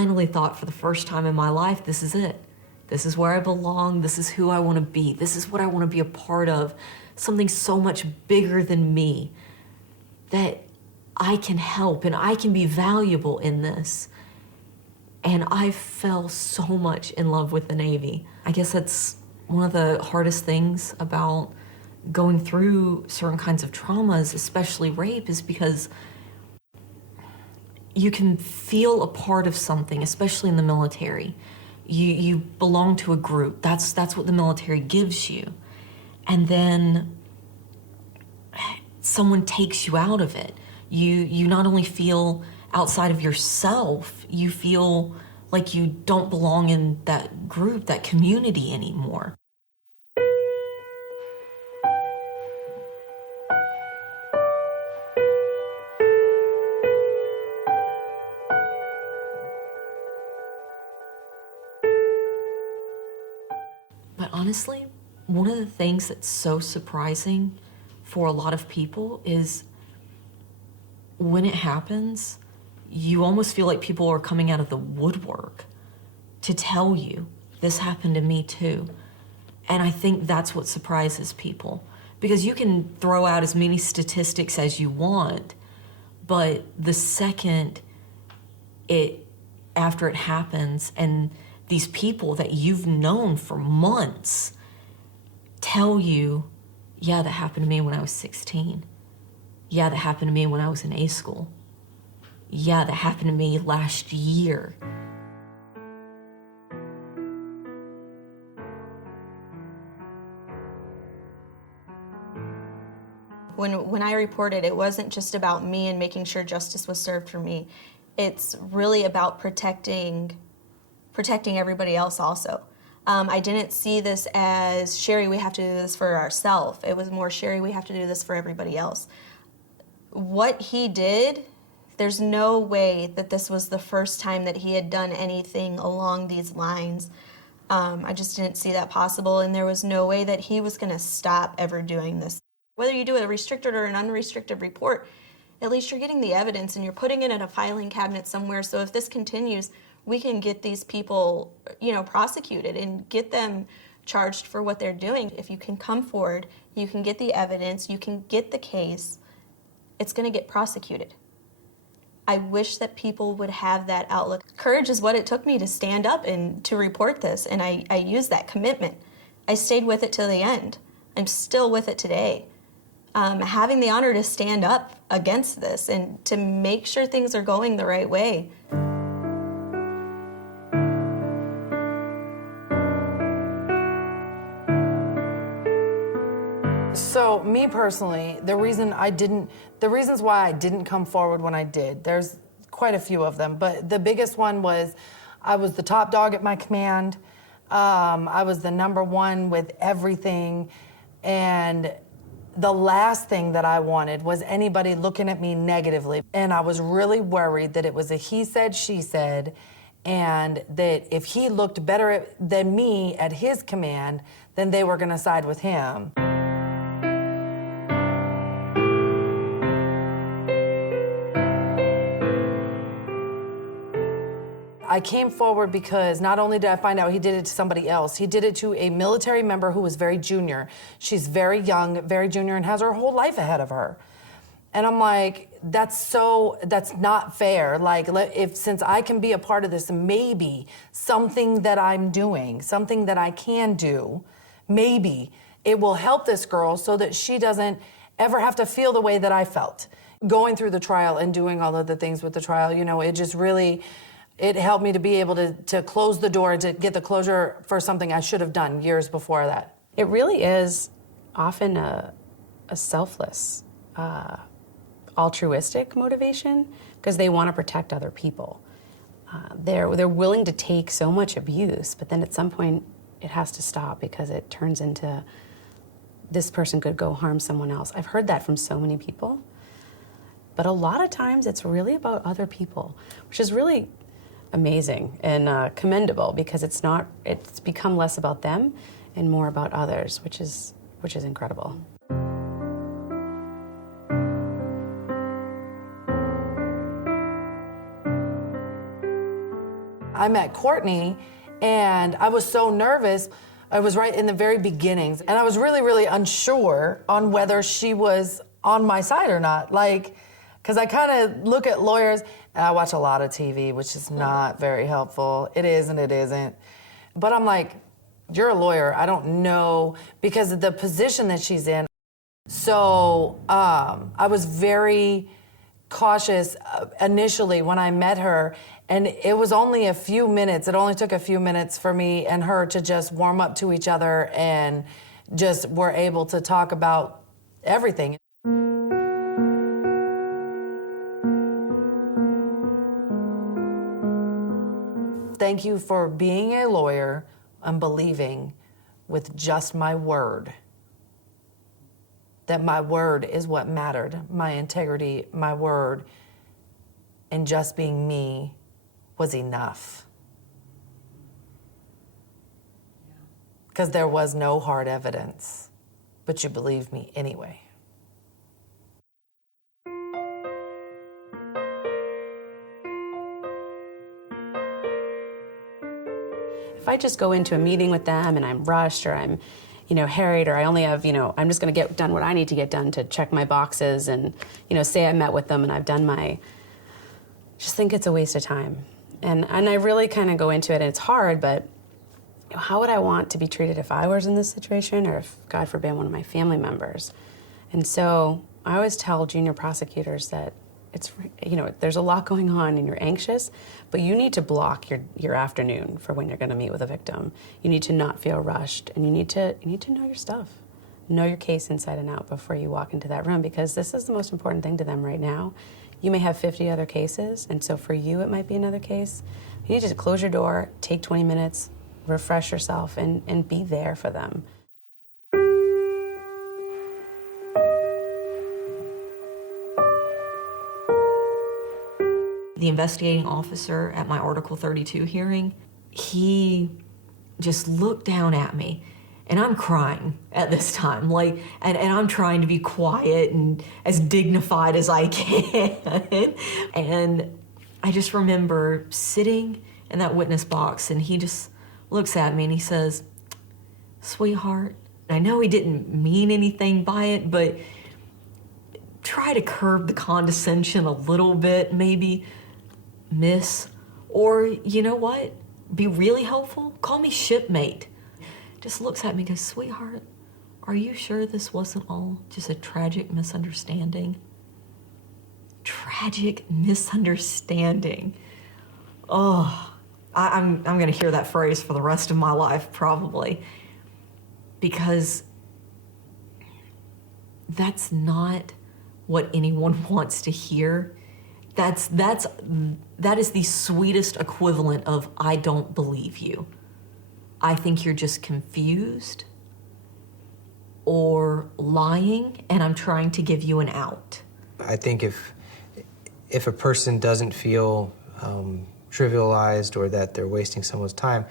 finally thought for the first time in my life, this is it. This is where I belong. This is who I want to be. This is what I want to be a part of. Something so much bigger than me, that I can help and I can be valuable in this. And I fell so much in love with the Navy. I guess that's one of the hardest things about going through certain kinds of traumas, especially rape, is because you can feel a part of something, especially in the military. You belong to a group. That's what the military gives you. And then someone takes you out of it. You not only feel outside of yourself, you feel like you don't belong in that group, that community anymore. But honestly, one of the things that's so surprising for a lot of people is when it happens, you almost feel like people are coming out of the woodwork to tell you, this happened to me too. And I think that's what surprises people, because you can throw out as many statistics as you want, but the second after it happens and these people that you've known for months tell you, yeah, that happened to me when I was 16. Yeah, that happened to me when I was in A school. Yeah, that happened to me last year. When I reported, it wasn't just about me and making sure justice was served for me. It's really about protecting everybody else also. I didn't see this as, Sherry, we have to do this for ourselves. It was more, Sherry, we have to do this for everybody else. What he did, there's no way that this was the first time that he had done anything along these lines. I just didn't see that possible, and there was no way that he was going to stop ever doing this. Whether you do a restricted or an unrestricted report, at least you're getting the evidence and you're putting it in a filing cabinet somewhere, so if this continues, we can get these people, prosecuted and get them charged for what they're doing. If you can come forward, you can get the evidence, you can get the case, it's going to get prosecuted. I wish that people would have that outlook. Courage is what it took me to stand up and to report this, and I used that commitment. I stayed with it till the end. I'm still with it today. Having the honor to stand up against this and to make sure things are going the right way. So me personally, the reasons why I didn't come forward when I did, there's quite a few of them, but the biggest one was I was the top dog at my command. I was the number one with everything, and the last thing that I wanted was anybody looking at me negatively. And I was really worried that it was a he said, she said, and that if he looked better than me at his command, then they were gonna side with him. I came forward because not only did I find out he did it to somebody else, he did it to a military member who was very junior. She's very young, very junior, and has her whole life ahead of her. And I'm like, that's not fair. Like, since I can be a part of this, maybe something that I'm doing, something that I can do, maybe it will help this girl so that she doesn't ever have to feel the way that I felt. Going through the trial and doing all of the things with the trial, it just really, it helped me to be able to close the door and to get the closure for something I should have done years before that. It really is often a selfless, altruistic motivation, because they want to protect other people. They're willing to take so much abuse, but then at some point it has to stop because it turns into this person could go harm someone else. I've heard that from so many people, but a lot of times it's really about other people, which is really amazing and commendable, because it's become less about them and more about others, which is incredible. I met Courtney, and I was so nervous. I was right in the very beginnings, and I was really, really unsure on whether she was on my side or not. Like, because I kind of look at lawyers, and I watch a lot of TV, which is not very helpful. It is and it isn't. But I'm like, you're a lawyer. I don't know, because of the position that she's in. So I was very cautious initially when I met her, and it was only a few minutes. It only took a few minutes for me and her to just warm up to each other, and just were able to talk about everything. Thank you for being a lawyer and believing with just my word that my word is what mattered, my integrity, my word, and just being me was enough. Because there was no hard evidence, but you believed me anyway. If I just go into a meeting with them and I'm rushed, or I'm, harried, or I only have, I'm just going to get done what I need to get done to check my boxes, and, say I met with them and I've done just think it's a waste of time. And I really kind of go into it, and it's hard, but how would I want to be treated if I was in this situation, or if, God forbid, one of my family members? And so I always tell junior prosecutors that it's, there's a lot going on and you're anxious, but you need to block your afternoon for when you're going to meet with a victim. You need to not feel rushed, and you need to know your stuff, know your case inside and out before you walk into that room, because this is the most important thing to them right now. You may have 50 other cases, and so for you it might be another case. You need to close your door, take 20 minutes, refresh yourself, and be there for them. The investigating officer at my Article 32 hearing, he just looked down at me, and I'm crying at this time, and I'm trying to be quiet and as dignified as I can. And I just remember sitting in that witness box, and he just looks at me and he says, "Sweetheart," I know he didn't mean anything by it, but try to curb the condescension a little bit, maybe, miss, or you know what? Be really helpful. Call me shipmate. Just looks at me and goes, "Sweetheart, are you sure this wasn't all just a tragic misunderstanding?" Tragic misunderstanding. Oh, I'm gonna hear that phrase for the rest of my life, probably, because that's not what anyone wants to hear. That is the sweetest equivalent of "I don't believe you. I think you're just confused or lying, and I'm trying to give you an out." I think if a person doesn't feel trivialized, or that they're wasting someone's time,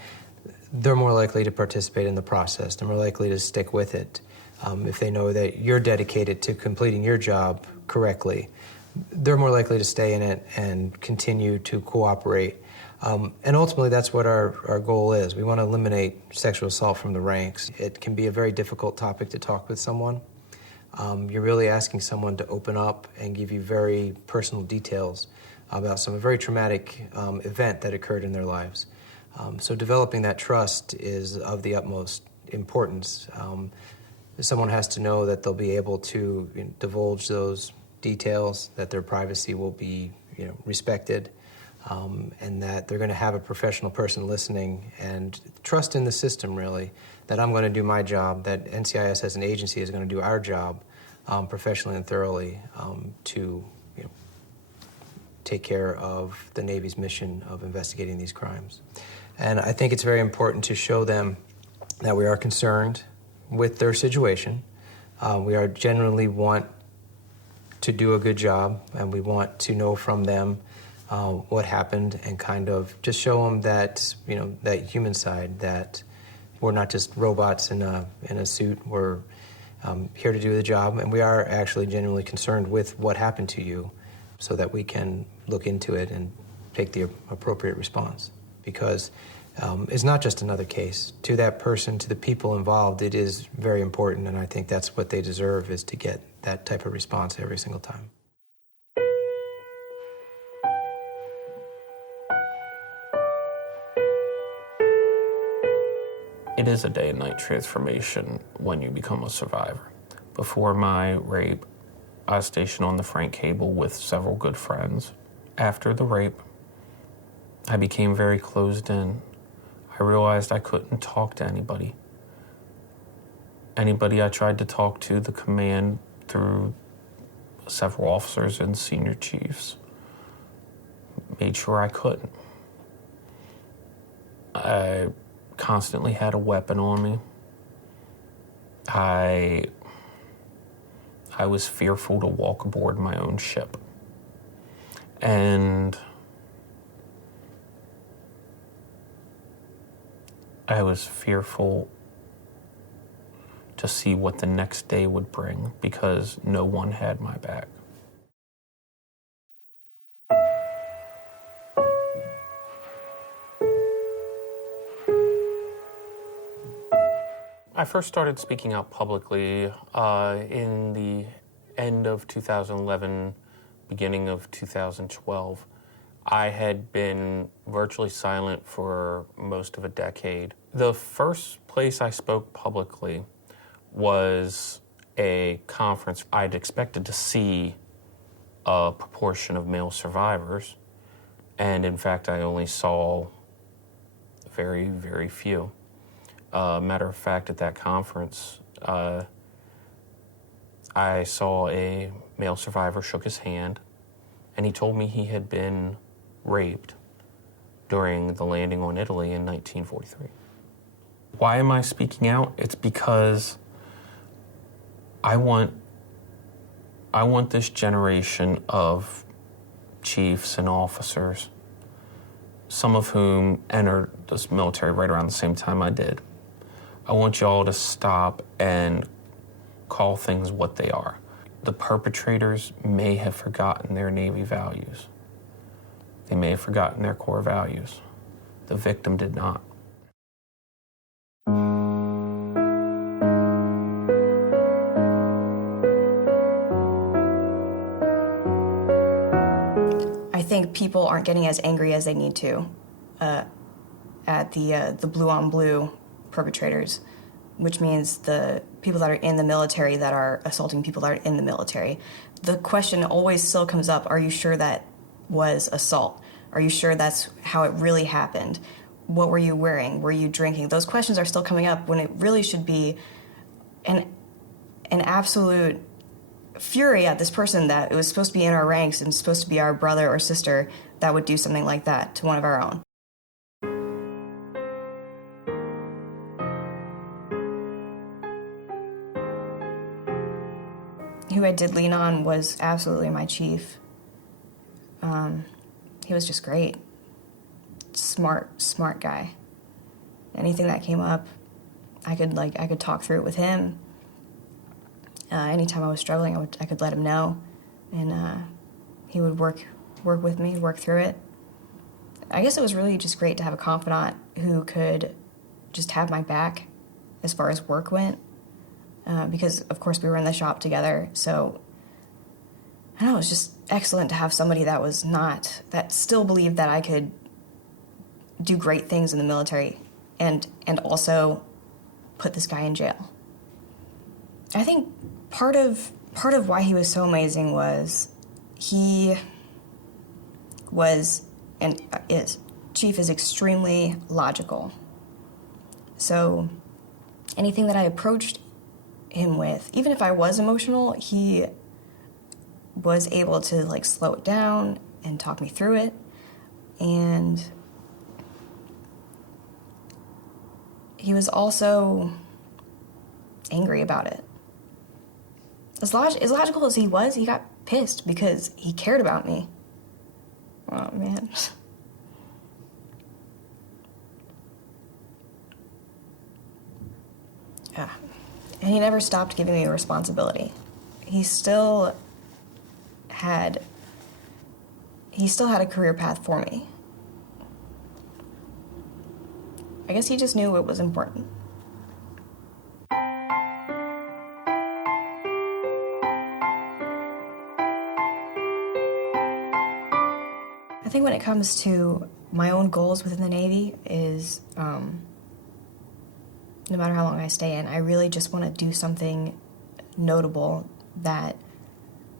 they're more likely to participate in the process. They're more likely to stick with it. If they know that you're dedicated to completing your job correctly, they're more likely to stay in it and continue to cooperate. And ultimately, that's what our goal is. We want to eliminate sexual assault from the ranks. It can be a very difficult topic to talk with someone. You're really asking someone to open up and give you very personal details about some very traumatic event that occurred in their lives. So developing that trust is of the utmost importance. Someone has to know that they'll be able to divulge those details, that their privacy will be respected, and that they're going to have a professional person listening, and trust in the system, really, that I'm going to do my job, that NCIS as an agency is going to do our job professionally and thoroughly to take care of the Navy's mission of investigating these crimes. And I think it's very important to show them that we are concerned with their situation. We are genuinely want to do a good job, and we want to know from them what happened, and kind of just show them that that human side, that we're not just robots in a suit. We're here to do the job, and we are actually genuinely concerned with what happened to you, so that we can look into it and take the appropriate response. because it's not just another case. To that person, to the people involved, it is very important, and I think that's what they deserve, is to get that type of response every single time. It is a day and night transformation when you become a survivor. Before my rape, I was stationed on the Frank cable with several good friends. After the rape, I became very closed in. I realized I couldn't talk to anybody. Anybody I tried to talk to, the command through several officers and senior chiefs made sure I couldn't. I constantly had a weapon on me. I was fearful to walk aboard my own ship. And I was fearful to see what the next day would bring because no one had my back. I first started speaking out publicly in the end of 2011, beginning of 2012. I had been virtually silent for most of a decade. The first place I spoke publicly was a conference. I'd expected to see a proportion of male survivors, and in fact, I only saw very, very few. Matter of fact, at that conference, I saw a male survivor shook his hand, and he told me he had been raped during the landing on Italy in 1943. Why am I speaking out? It's because I want this generation of chiefs and officers, some of whom entered the military right around the same time I did. I want y'all to stop and call things what they are. The perpetrators may have forgotten their Navy values. They may have forgotten their core values. The victim did not. I think people aren't getting as angry as they need to at the blue on blue perpetrators, which means the people that are in the military that are assaulting people that are in the military. The question always still comes up, are you sure that was assault? Are you sure that's how it really happened? What were you wearing? Were you drinking? Those questions are still coming up when it really should be an absolute fury at this person that it was supposed to be in our ranks and supposed to be our brother or sister that would do something like that to one of our own. Who I did lean on was absolutely my chief. He was just great. Smart guy. Anything that came up, I could talk through it with him. Anytime I was struggling, I could let him know, and he would work with me, work through it. I guess it was really just great to have a confidant who could just have my back as far as work went, because of course we were in the shop together. So I don't know, it was just excellent to have somebody that still believed that I could do great things in the military, and also put this guy in jail. I think part of why he was so amazing was he was and is. Chief is extremely logical. So anything that I approached him with, even if I was emotional, he was able to slow it down and talk me through it. And he was also angry about it. As logical as he was, he got pissed because he cared about me. Oh, man. Yeah. And he never stopped giving me responsibility. He still had a career path for me. I guess he just knew it was important. I think when it comes to my own goals within the Navy is, no matter how long I stay in, I really just want to do something notable that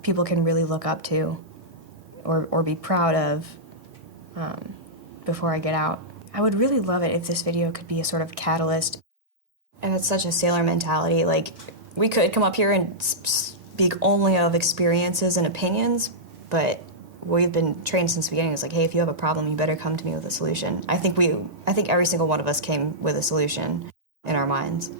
people can really look up to or be proud of before I get out. I would really love it if this video could be a sort of catalyst. And it's such a sailor mentality. Like, we could come up here and speak only of experiences and opinions, but we've been trained since the beginning. It's like, hey, if you have a problem, you better come to me with a solution. I think every single one of us came with a solution in our minds.